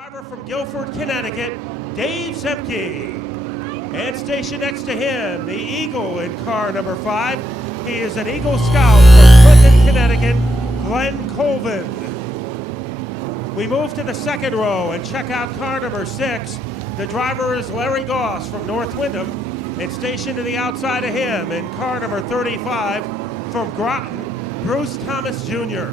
Driver from Guilford, Connecticut, Dave Zemke. And stationed next to him, the Eagle in car number 5. He is an Eagle Scout from Clinton, Connecticut, Glenn Colvin. We move to the second row and check out car number 6. The driver is Larry Goss from North Windham. And stationed to the outside of him in car number 35 from Groton, Bruce Thomas Jr.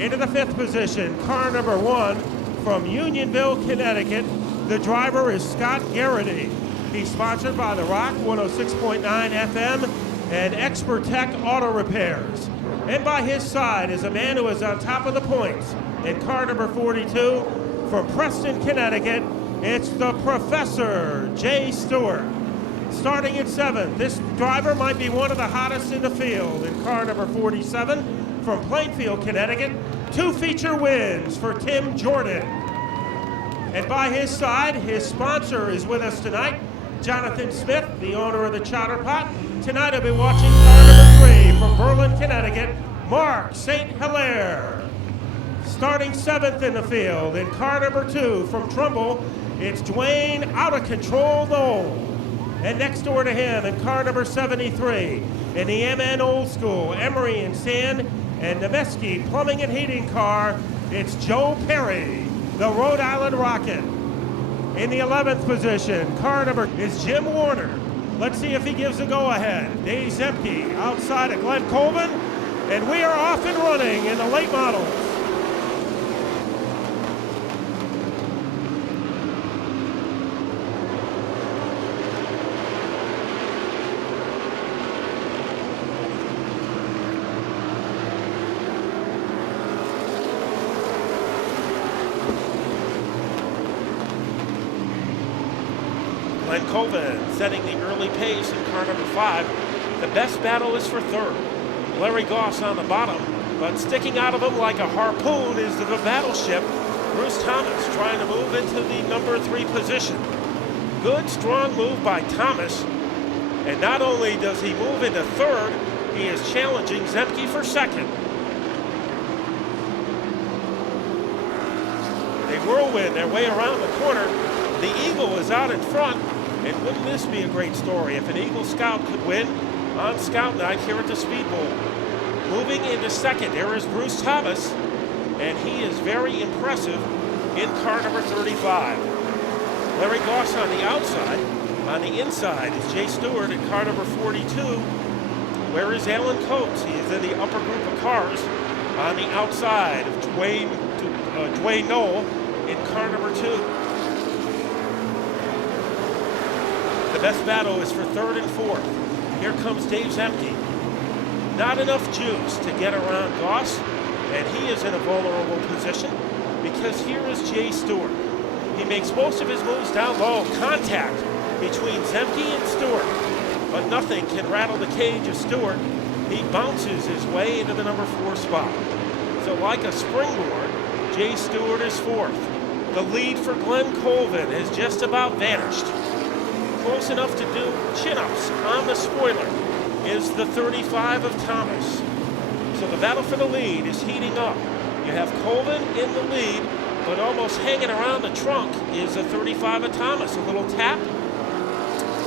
Into the 5th position, car number 1 from Unionville, Connecticut. The driver is Scott Garrity. He's sponsored by The Rock 106.9 FM and Expert Tech Auto Repairs. And by his side is a man who is on top of the points in car number 42 from Preston, Connecticut. It's the Professor, Jay Stewart. Starting at 7th, this driver might be one of the hottest in the field in car number 47 from Plainfield, Connecticut. 2 feature wins for Tim Jordan. And by his side, his sponsor is with us tonight, Jonathan Smith, the owner of the Chowder Pot. Tonight I'll be watching car number 3 from Berlin, Connecticut, Mark St. Hilaire. Starting 7th in the field in car number 2 from Trumbull, it's Dwayne Out of Control Knoll. And next door to him in car number 73 in the MN Old School, Emery and Sand and Nemeski Plumbing and Heating car, it's Joe Perry, the Rhode Island Rocket. In the 11th position, car number is Jim Warner. Let's see if he gives a go-ahead. Dave Zemke outside of Glenn Colvin, and we are off and running in the late models. Glenn Colvin setting the early pace in car number 5. The best battle is for 3rd. Larry Goss on the bottom, but sticking out of him like a harpoon is the battleship. Bruce Thomas trying to move into the number 3 position. Good, strong move by Thomas. And not only does he move into 3rd, he is challenging Zemke for 2nd. They whirlwind their way around the corner. The Eagle is out in front. And wouldn't this be a great story if an Eagle Scout could win on Scout Night here at the Speedbowl? Moving into 2nd, there is Bruce Thomas, and he is very impressive in car number 35. Larry Goss on the outside. On the inside is Jay Stewart in car number 42. Where is Alan Coates? He is in the upper group of cars. On the outside of Dwayne Knoll in car number 2. The best battle is for 3rd and 4th. Here comes Dave Zemke. Not enough juice to get around Goss, and he is in a vulnerable position because here is Jay Stewart. He makes most of his moves down low. Contact between Zemke and Stewart, but nothing can rattle the cage of Stewart. He bounces his way into the number 4 spot. So like a springboard, Jay Stewart is 4th. The lead for Glenn Colvin has just about vanished. Close enough to do chin-ups on the spoiler is the 35 of Thomas. So the battle for the lead is heating up. You have Colvin in the lead, but almost hanging around the trunk is the 35 of Thomas. A little tap,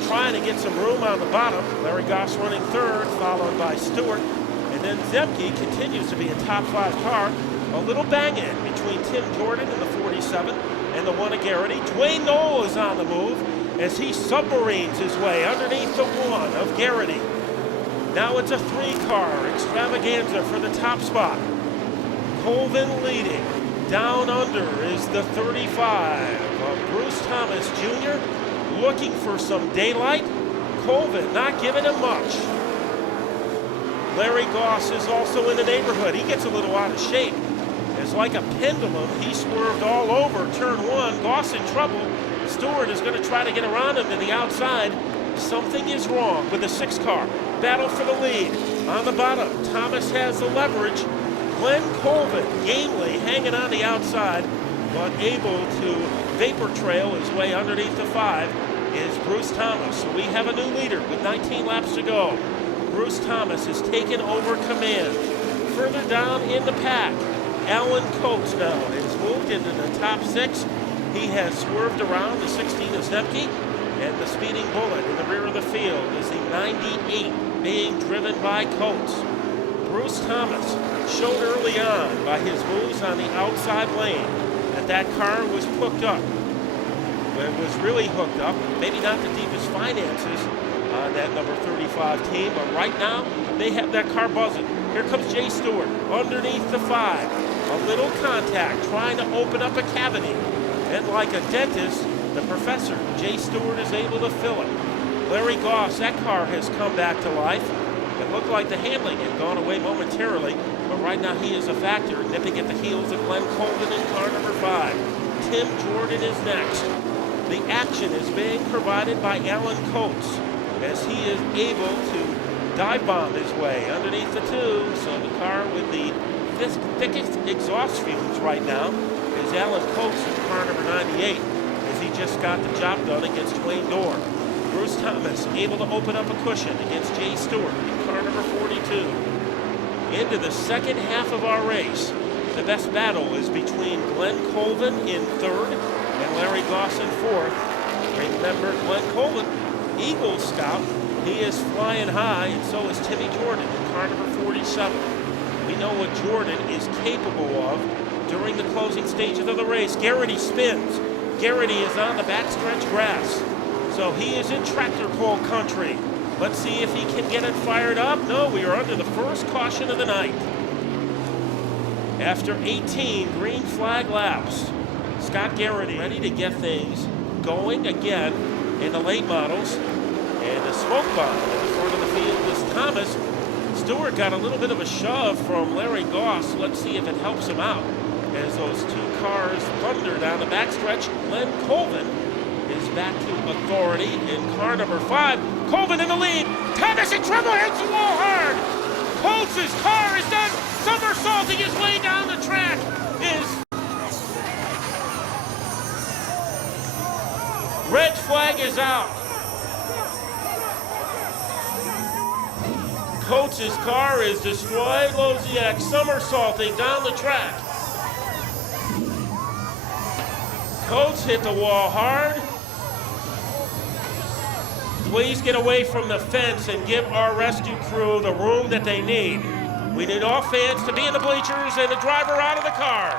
trying to get some room on the bottom. Larry Goss running 3rd, followed by Stewart. And then Zemke continues to be a top 5 car. A little bang-in between Tim Jordan in the 47 and the 1 of Garrity. Dwayne Knoll is on the move as he submarines his way underneath the 1 of Garrity. Now it's a 3-car extravaganza for the top spot. Colvin leading. Down under is the 35 of Bruce Thomas Jr. looking for some daylight. Colvin not giving him much. Larry Goss is also in the neighborhood. He gets a little out of shape. It's like a pendulum. He swerved all over turn 1. Goss in trouble. Stewart is going to try to get around him to the outside. Something is wrong with the 6-car. Battle for the lead. On the bottom, Thomas has the leverage. Glenn Colvin gamely hanging on the outside, but able to vapor trail his way underneath the 5 is Bruce Thomas. So we have a new leader with 19 laps to go. Bruce Thomas has taken over command. Further down in the pack, Alan Coates now has moved into the top 6. He has swerved around the 16 of Zemke, and the speeding bullet in the rear of the field is the 98 being driven by Coates. Bruce Thomas showed early on by his moves on the outside lane that car was hooked up. It was really hooked up, maybe not the deepest finances on that number 35 team, but right now they have that car buzzing. Here comes Jay Stewart underneath the 5. A little contact, trying to open up a cavity. And like a dentist, the professor, Jay Stewart, is able to fill it. Larry Goss, that car has come back to life. It looked like the handling had gone away momentarily, but right now he is a factor, nipping at the heels of Glenn Colvin in car number 5. Tim Jordan is next. The action is being provided by Alan Coates as he is able to dive bomb his way underneath the 2. So the car with the thickest exhaust fumes right now is Alan Coates in car number 98, as he just got the job done against Dwayne Dorr. Bruce Thomas able to open up a cushion against Jay Stewart in car number 42. Into the second half of our race, the best battle is between Glenn Colvin in 3rd and Larry Goss in 4th. Remember, Glenn Colvin, Eagle Scout, he is flying high, and so is Timmy Jordan in car number 47. We know what Jordan is capable of during the closing stages of the race. Garrity spins. Garrity is on the backstretch grass. So he is in tractor pull country. Let's see if he can get it fired up. No, we are under the first caution of the night. After 18 green flag laps, Scott Garrity ready to get things going again in the late models. And the smoke bomb in the front of the field is Thomas. Stewart got a little bit of a shove from Larry Goss. Let's see if it helps him out. As those 2 cars thunder down the backstretch, Glenn Colvin is back to authority in car number 5. Colvin in the lead. Thomas in trouble, hits the wall hard. Coates' car is done somersaulting his way down the track. Red flag is out. Coates' car is destroyed. Lozyniak somersaulting down the track. Coates hit the wall hard. Please get away from the fence and give our rescue crew the room that they need. We need all fans to be in the bleachers and the driver out of the car.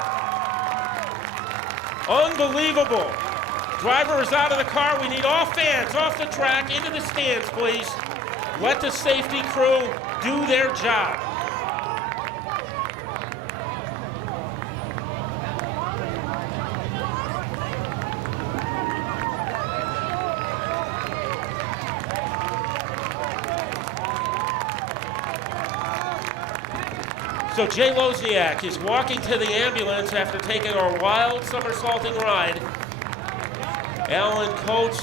Unbelievable. Driver is out of the car. We need all fans off the track, into the stands, please. Let the safety crew do their job. So Jay Lozyniak is walking to the ambulance after taking a wild somersaulting ride. Alan Coates,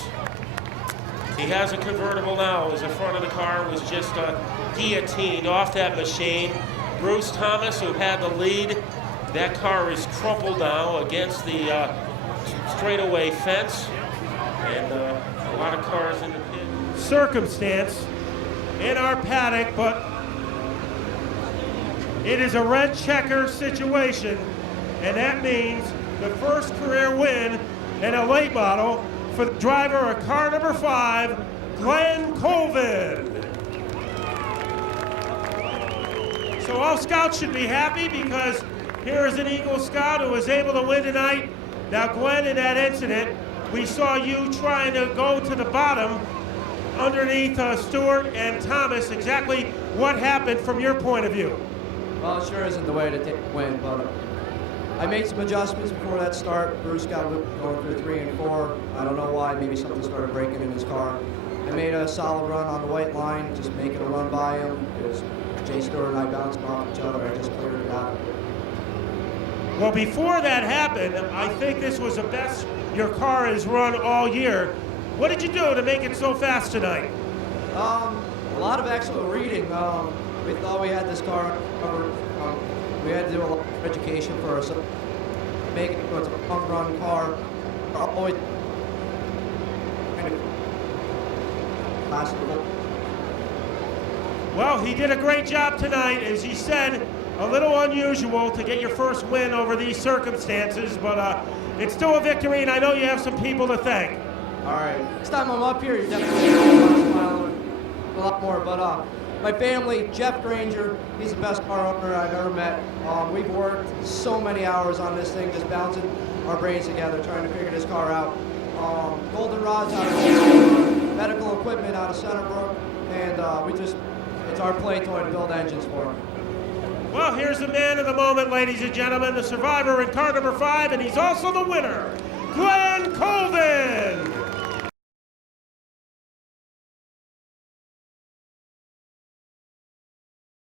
he has a convertible now, as the front of the car was just guillotined off that machine. Bruce Thomas, who had the lead, that car is crumpled now against the straightaway fence. And a lot of cars in the pit. Circumstance in our paddock, but it is a red checker situation, and that means the first career win in a late model for the driver of car number 5, Glenn Colvin. So all scouts should be happy, because here is an Eagle Scout who was able to win tonight. Now, Glenn, in that incident, we saw you trying to go to the bottom underneath Stewart and Thomas. Exactly what happened from your point of view? Well, it sure isn't the way to win, but I made some adjustments before that start. Bruce got going through 3 and 4. I don't know why. Maybe something started breaking in his car. I made a solid run on the white line, just making a run by him. It was Jay Stewart and I bouncing off each other. I just cleared it out. Well, before that happened, I think this was the best your car has run all year. What did you do to make it so fast tonight? A lot of excellent reading. We thought we had this car covered. We had to do a lot of education for ourselves. Make it so it's a pump run car. Always kind of classical. Well, he did a great job tonight. As he said, a little unusual to get your first win over these circumstances, but it's still a victory, and I know you have some people to thank. All right. Next time I'm up here, you're definitely going to smile a lot more. But my family, Jeff Granger, he's the best car owner I've ever met. We've worked so many hours on this thing, just bouncing our brains together, trying to figure this car out. Golden rods out of Waterford, medical equipment out of Centerbrook, and it's our play toy to build engines for. Well, here's the man of the moment, ladies and gentlemen, the survivor in car number 5, and he's also the winner, Glenn Colvin.